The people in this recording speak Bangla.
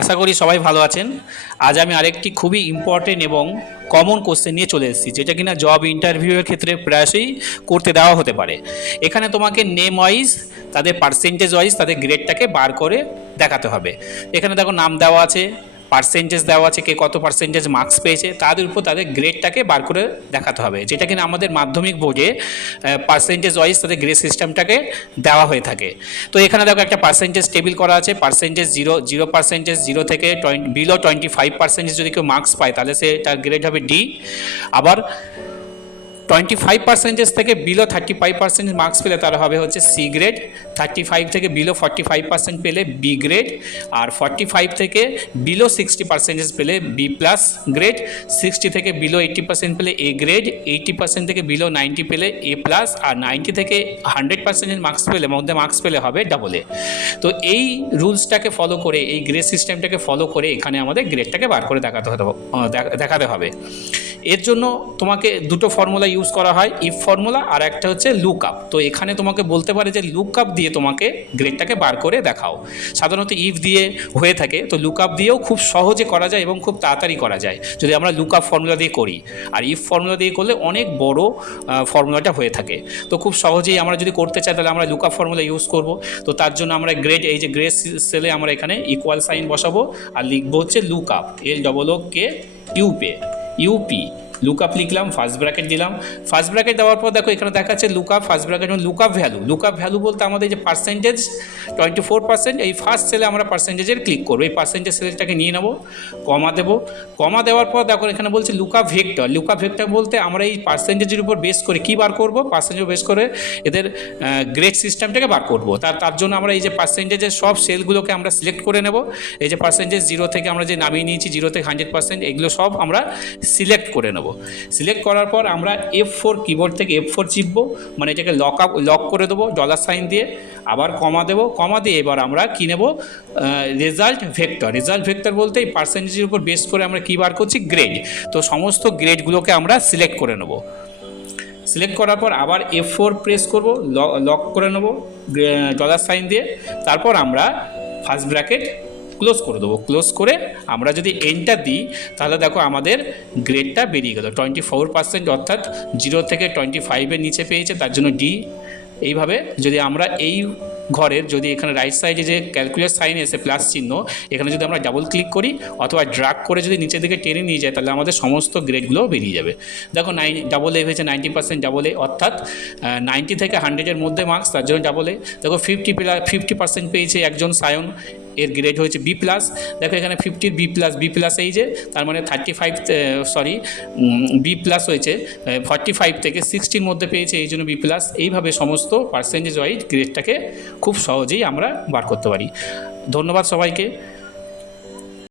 আশা করি সবাই ভালো আছেন। আজ আমি আরেকটি খুবই ইম্পর্টেন্ট এবং কমন কোশ্চেন নিয়ে চলে এসেছি, যেটা কিনা জব ইন্টারভিউয়ের ক্ষেত্রে প্রায়শই করতে দেওয়া হতে পারে। এখানে তোমাকে নেম ওয়াইজ, তাদের পার্সেন্টেজ ওয়াইজ তাদের গ্রেডটাকে বার করে দেখাতে হবে। এখানে দেখো নাম দেওয়া আছে, পার্সেন্টেজ দেওয়া আছে, কে কত পার্সেন্টেজ মার্কস পেয়েছে, তাদের উপর তাদের গ্রেডটাকে বার করে দেখাতে হবে, যেটা কিনা আমাদের মাধ্যমিক বোর্ডে পার্সেন্টেজ ওয়াইজ তাদের গ্রেড সিস্টেমটাকে দেওয়া হয়ে থাকে। তো এখানে দেখো একটা পার্সেন্টেজ টেবিল করা আছে। পার্সেন্টেজ জিরো পার্সেন্টেজ, জিরো থেকে বিলো 25% যদি কেউ মার্কস পায় তাহলে সে তার গ্রেড হবে ডি। আবার 25% থেকে বিলো 35% মার্কস পেলে তার হবে হচ্ছে সি গ্রেড। 35 থেকে বিলো 45% পেলে বি গ্রেড। আর 45 থেকে বিলো 60% পেলে বি প্লাস গ্রেড। 60 থেকে বিলো 80% পেলে এ গ্রেড। 80% থেকে বিলো 90 পেলে এ প্লাস। আর 90 থেকে 100% মার্কস পেলে মধ্যে মার্কস পেলে হবে ডাবল এ। তো এই রুলসটাকে ফলো করে, এই গ্রেড সিস্টেমটাকে ফলো করে এখানে আমাদের গ্রেডটাকে বার করে দেখাতে হবে। এর জন্য তোমাকে দুটো ফর্মুলা ইউজ করা হয়, ইফ ফর্মুলা আর একটা হচ্ছে লুক আপ। তো এখানে তোমাকে বলতে পারে যে লুক আপ দিয়ে তোমাকে গ্রেডটাকে বার করে দেখাও। সাধারণত ইফ দিয়ে হয়ে থাকে, তো লুক আপ দিয়েও খুব সহজে করা যায় এবং খুব তাড়াতাড়ি করা যায় যদি আমরা লুক আপ ফর্মুলা দিয়ে করি। আর ইফ ফর্মুলা দিয়ে করলে অনেক বড় ফর্মুলাটা হয়ে থাকে। তো খুব সহজেই আমরা যদি করতে চাই তাহলে আমরা লুক আপ ফর্মুলা ইউজ করব। তো তার জন্য আমরা গ্রেড, এই যে গ্রেড সেলে আমরা এখানে ইকুয়াল সাইন বসাবো আর লিখবো হচ্ছে look up, LOOK UP. Look up লিখলাম, ফার্স্ট ব্র্যাকেট দিলাম। ফার্স্ট ব্র্যাকেট দেওয়ার পর দেখো এখানে দেখাচ্ছে লুক আপ, ফার্স্ট ব্র্যাকেট মানে look up value. Look up value বলতে আমাদের যে পার্সেন্টেজ 24%, এই ফার্স্ট সেলে আমরা পার্সেন্টেজের ক্লিক করবো। এই পার্সেন্টেজ সেলটাকে নিয়ে নেবো, কমা দেবো। কমা দেওয়ার পর দেখো এখানে বলছে look up vector. Look up vector বলতে আমরা এই পার্সেন্টেজের উপর বেস করে কী বার করবো, পার্সেন্টেজ বেস করে এদের গ্রেড সিস্টেমটাকে বার করবো। তার জন্য আমরা এই যে পার্সেন্টেজের সব সেলগুলোকে আমরা সিলেক্ট করে নেব। এই যে পার্সেন্টেজ 0 থেকে আমরা যে নামিয়ে নিয়েছি, 0 থেকে 100%, এগুলো সব আমরা সিলেক্ট করে নেব। সিলেক্ট করার পর আমরা F4 কিবোর্ড থেকে F4 চিপবো, মানে এটাকে লক করে দেবো ডলার সাইন দিয়ে। আবার কমা দেবো, কমা দিয়ে এবার আমরা কী নেব, রেজাল্ট ভেক্টর। রেজাল্ট ভেক্টর বলতে এই পার্সেন্টেজের উপর বেস করে আমরা কী বার করছি, গ্রেড। তো সমস্ত গ্রেডগুলোকে আমরা সিলেক্ট করে নেব। সিলেক্ট করার পর আবার F4 প্রেস করব, লক করে নেব ডলার সাইন দিয়ে। তারপর আমরা ফার্স্ট ব্র্যাকেট ক্লোজ করে দেবো। ক্লোজ করে আমরা যদি এন্টার দিই তাহলে দেখো আমাদের গ্রেডটা বেরিয়ে গেল 24%, অর্থাৎ 0 থেকে 25-এর নিচে পেয়েছে, তার জন্য ডি। এইভাবে যদি আমরা এই ঘরের যদি এখানে রাইট সাইডে যে ক্যালকুলেট সাইন এসে প্লাস চিহ্ন, এখানে যদি আমরা ডাবল ক্লিক করি অথবা ড্রাগ করে যদি নিচের দিকে টেনে নিয়ে যায় তাহলে আমাদের সমস্ত গ্রেডগুলো বেরিয়ে যাবে। দেখো ডাবল এ হয়েছে 90% ডাবল এ, অর্থাৎ 90 থেকে 100-এর মধ্যে মার্কস, তার জন্য ডাবল এ। দেখো 50% পেয়েছে একজন সায়ন, এর গ্রেড হয়েছে বি প্লাস। দেখো এখানে 50 বি প্লাস এই যে, তার মানে বি প্লাস হয়েছে 45 থেকে 60-র মধ্যে পেয়েছে, এই জন্য বি প্লাস। এইভাবে সমস্ত পার্সেন্টেজ ওয়াইজ গ্রেডটাকে খুব সহজেই আমরা বার করতে পারি। ধন্যবাদ সবাইকে।